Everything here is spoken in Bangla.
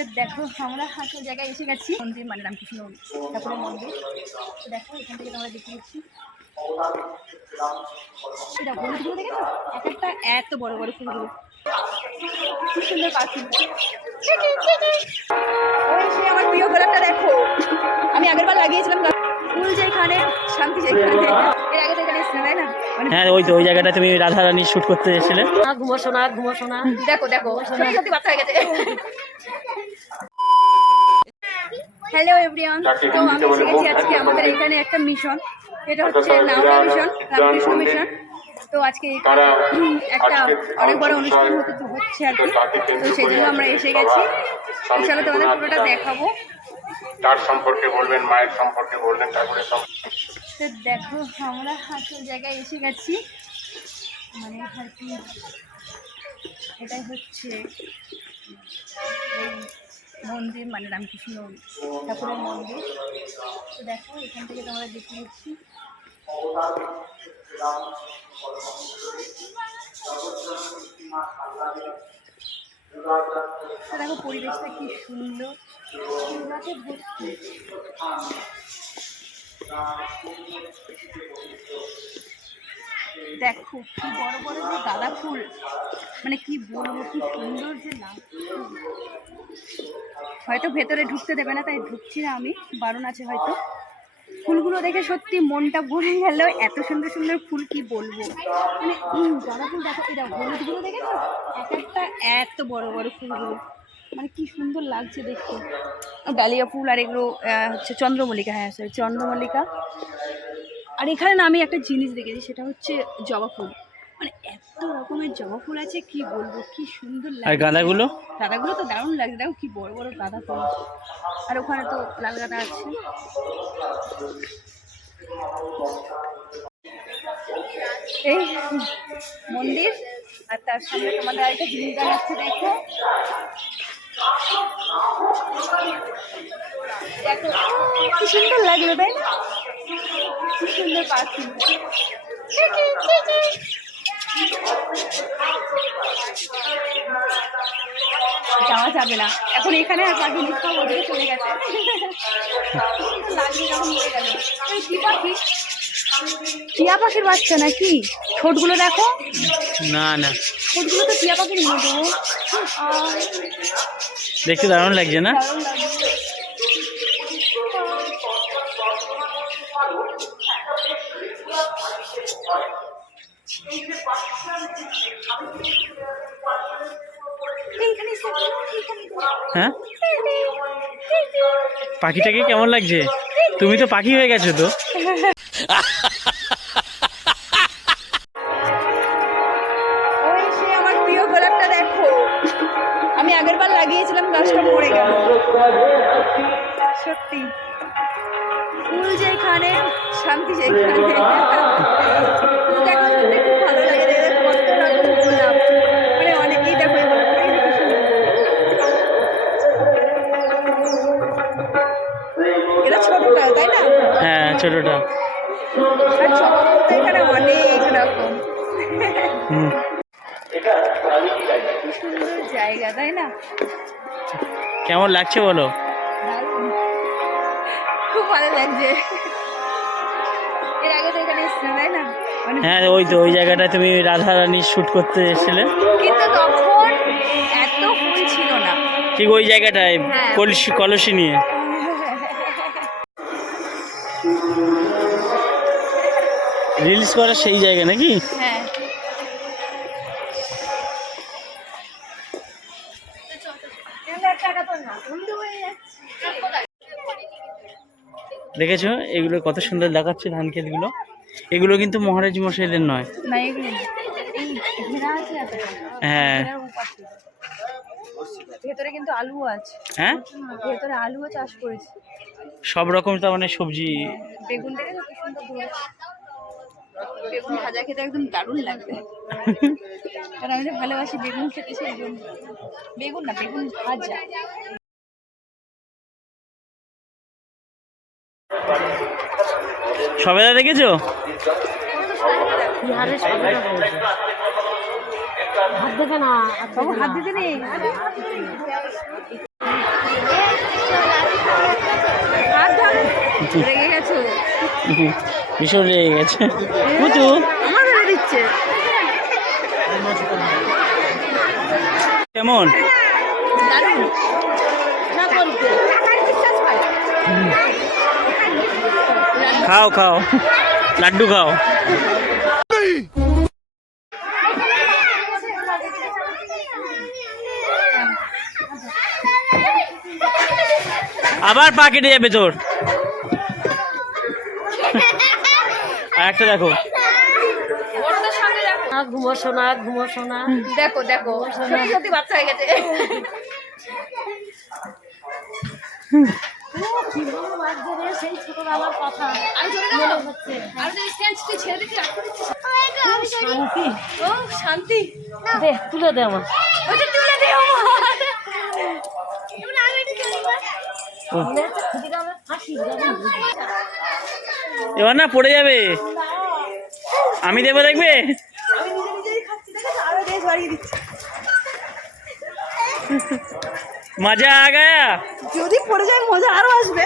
তো দেখো, আমরা আসল জায়গায় এসে গেছি। মন্দির মানে রামকৃষ্ণ ঠাকুরের মন্দির। দেখো, এখান থেকে তোমরা দেখতে পাচ্ছি। হলুদগুলো দেখেছ? এক একটা এত বড় বড় ফুলগুলো। কি সুন্দর পাখি। সে আমার প্রিয় গোলাপটা দেখো। আমি আগেরবার লাগিয়েছিলাম ফুল যেখানে, শান্তি যেখানে। হ্যাঁ ওই তো ওই জায়গাটা তুমি রাধা রানী শ্যুট করতে এসেছিলে। না দেখো দেখো সত্যি সত্যি বাচ্চা হয়ে গেছে। হ্যালো এভরিওয়ান তো আমি এসে গেছি আজকে আমাদের এখানে একটা মিশন এটা হচ্ছে নাওরা মিশন রামকৃষ্ণ মিশন তো আজকে এখানে উম, একটা অনেক বড় অনুষ্ঠান হতে হচ্ছে আর কি। তো সেই জন্য আমরা এসে গেছি। চলো তোমাদের পুরোটা দেখাবো। তার সম্পর্কে বলবেন, মায়ের সম্পর্কে বলবেন, তারপরে তো দেখো, আমরা আসল জায়গায় এসে গেছি। মানে আর কি, এটাই হচ্ছে মন্দির মানে রামকৃষ্ণ ঠাকুরের মন্দির। তো দেখো, এখান থেকে তোমরা দেখতে পাচ্ছি। তো দেখো পরিবেশটা কি সুন্দর। দেখো কি বড় বড় যে গাঁদা ফুল। মানে কি বলব, কি সুন্দর যে লাগছে। হয়তো ভেতরে ঢুকতে দেবে না, তাই ঢুকছি না আমি। বারণ আছে হয়তো। দেখে সত্যি মনটা ভরে গেল, এত সুন্দর সুন্দর ফুল কি বলব? মানে জবা ফুল দেখো এটা হলুদগুলো এক একটা এত বড় বড় ফুলগুলো মানে কি সুন্দর লাগছে দেখতে। ডালিয়া ফুল আর এগুলো হচ্ছে চন্দ্রমল্লিকা হ্যাঁ সরি চন্দ্রমল্লিকা। আর এখানে না আমি একটা জিনিস দেখেছি, সেটা হচ্ছে জবা ফুল। মানে এত রকমের জবা ফুল আছে কি বলব কি সুন্দর আর লাগে গাঁদাগুলো? গাঁদাগুলো তো দারুণ লাগছে দেখো কি বড় বড় গাঁদা ফুল। আর ওখানে তো লাল গাঁদা আছে। এই মন্দির আর তার সামনে তোমাদের আরেকটা জিনিস দেখাচ্ছে দেখো। দেখো কি সুন্দর লাগল তাই না? কি সুন্দর পাখি। যাবে না। এখন এখানে আর পাখি নিয়ে সব ওদিকে চলে গেছে। লাগছে যখন উড়ে গেল কি পাখি টিয়া পাখির বাচ্চা নাকি? ঠোঁটগুলো দেখো। না না। ঠোঁটগুলো তো টিয়া পাখির মতো। দেখতে দারুণ লাগছে না? দারুণ লাগছে এইখানে এসে, এইখানে এসে। হ্যাঁ? পাখিটাকে কেমন লাগছে? তুমি তো পাখি হয়ে গেছো তো। আমি লাগিয়েছিলাম সত্যি। ফুল যেখানে, শান্তি যেখানে। ছোটটা জায়গা তাই না? কেমন লাগছে বলো? খুব ভালো লাগছে। এর আগে তো এখানে এসেছিলাম তাই না? মানে হ্যাঁ ওই তো ওই জায়গাটা তুমি রাধা রানী শ্যুট করতে এসেছিলে। কিন্তু তখন এত ফুল ছিল না। ঠিক ওই জায়গাটায় হ্যাঁ। কলসি কলসি নিয়ে। রিলস করার সেই জায়গা নাকি? হ্যাঁ। দেখেছ? এগুলো কত সুন্দর দেখাচ্ছে ধান ক্ষেতগুলো। এগুলো কিন্তু মহারাজ মশাইদের নয়। হ্যাঁ। ভেতরে কিন্তু আলু আছে। হ্যাঁ? ভেতরে আলুও চাষ করেছে। সব রকম তার মানে সবজি। বেগুন দেখে সুন্দর বেগুন ভাজা খেতে একদম দারুণ লাগবে। কারণ আমি তো ভালোবাসি বেগুন খেতে সেই জন্য। বেগুন না বেগুন ভাজা। সবেদা দেখেছ? হাত দেখে না হাত দিতে নেই। রেগে গেছো। ভীষণ লেগে গেছে। পুতু আমার ফেলে দিচ্ছে। কেমন? খাও খাও। লাড্ডু খাও। আবার পা কেটে যাবে তোর। আর একটা দেখো। ঘুমো সোনা ঘুমো সোনা। দেখো দেখো। সত্যি সত্যি বাচ্চা হয়ে গেছে। শান্তি। ও শান্তি। দে তুলে দে আমার। তুলে দে আমার এবার না পড়ে যাবে। আমি দেবো দেখবে? মজা আ গায়া যদি পড়ে যায় মজা আরও আসবে।